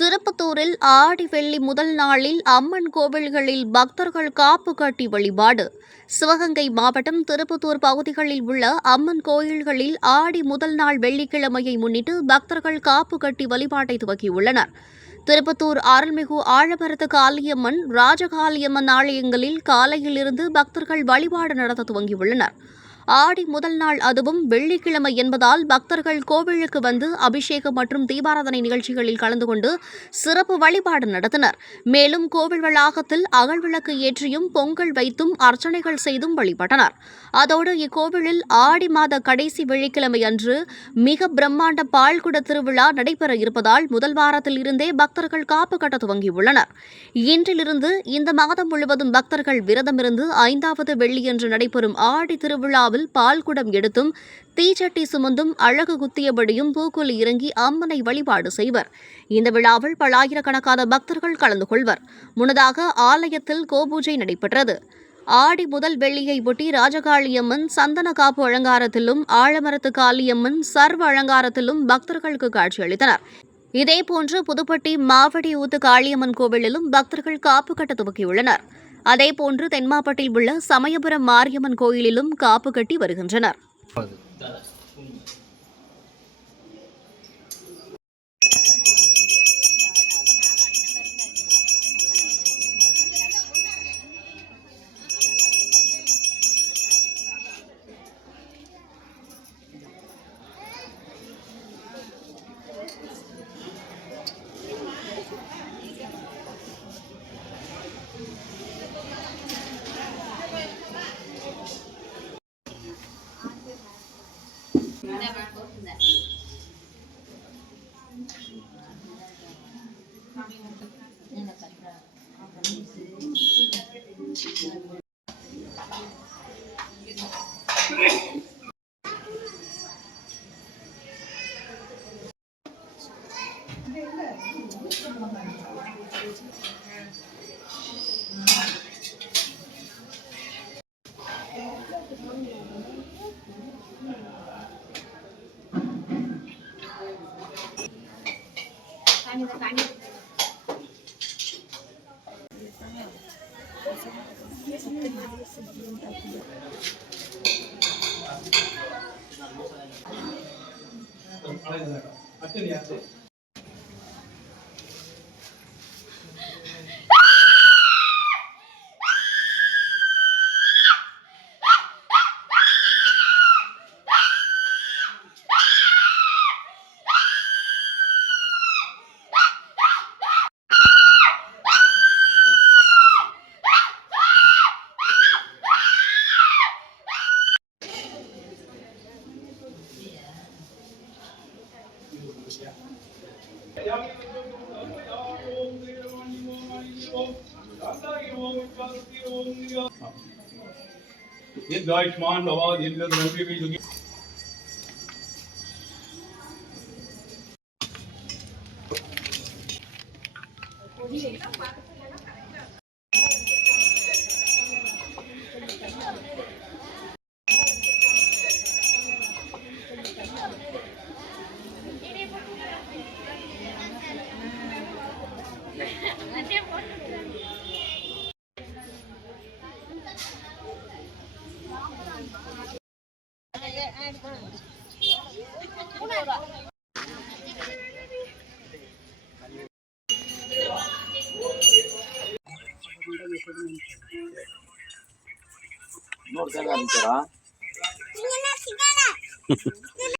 திருப்பத்தூரில் ஆடி வெள்ளி முதல் நாளில் அம்மன் கோவில்களில் பக்தர்கள் காப்பு கட்டி வழிபாடு. சிவகங்கை மாவட்டம் திருப்பத்தூர் பகுதிகளில் உள்ள அம்மன் கோயில்களில் ஆடி முதல் நாள் வெள்ளிக்கிழமையை முன்னிட்டு பக்தர்கள் காப்பு கட்டி வழிபாட்டை துவக்கியுள்ளனர். திருப்பத்தூர் அருள்மிகு ஆழமரத்து காளியம்மன், ராஜகாளியம்மன் ஆலயங்களில் காலையிலிருந்து பக்தர்கள் வழிபாடு நடத்த துவங்கியுள்ளனர். ஆடி முதல் நாள் அதுவும் வெள்ளிக்கிழமை என்பதால் பக்தர்கள் கோவிலுக்கு வந்து அபிஷேகம் மற்றும் தீபாராதனை நிகழ்ச்சிகளில் கலந்து கொண்டு சிறப்பு வழிபாடு நடத்தினர். மேலும் கோவில் வளாகத்தில் அகல்விளக்கு ஏற்றியும் பொங்கல் வைத்தும் அர்ச்சனைகள் செய்தும் வழிபட்டனர். அதோடு இக்கோவிலில் ஆடி மாத கடைசி வெள்ளிக்கிழமை அன்று மிக பிரம்மாண்ட பால்குட திருவிழா நடைபெற இருப்பதால் முதல் வாரத்தில் இருந்தே பக்தர்கள் காப்பு கட்ட துவங்கியுள்ளனர். இன்றிலிருந்து இந்த மாதம் முழுவதும் பக்தர்கள் விரதமிருந்து 5வது வெள்ளியன்று நடைபெறும் ஆடி திருவிழாவில் பால்குடம் எடுத்தும் தீச்சட்டி சுமந்தும் அழகு குத்தியபடியும் பூக்குழி இறங்கி அம்மனை வழிபாடு செய்வர். இந்த விழாவில் பல ஆயிரக்கணக்கான பக்தர்கள் கலந்து கொள்வர். முன்னதாக ஆலயத்தில் கோபூஜை நடைபெற்றது. ஆடி முதல் வெள்ளியை ஒட்டி ராஜகாளியம்மன் சந்தன காப்பு அலங்காரத்திலும் ஆழமரத்து காளியம்மன் சர்வ அலங்காரத்திலும் பக்தர்களுக்கு காட்சியளித்தனர். இதேபோன்று புதுப்பட்டி மாவடி ஊத்து காளியம்மன் கோவிலிலும் பக்தர்கள் காப்பு கட்ட துவக்கியுள்ளனர். அதேபோன்று தென்மாப்பட்டில் உள்ள சமயபுரம் மாரியம்மன் கோயிலிலும் காப்பு கட்டி வருகின்றனர். आयुष्मान भव दीर्घ இன்னொரு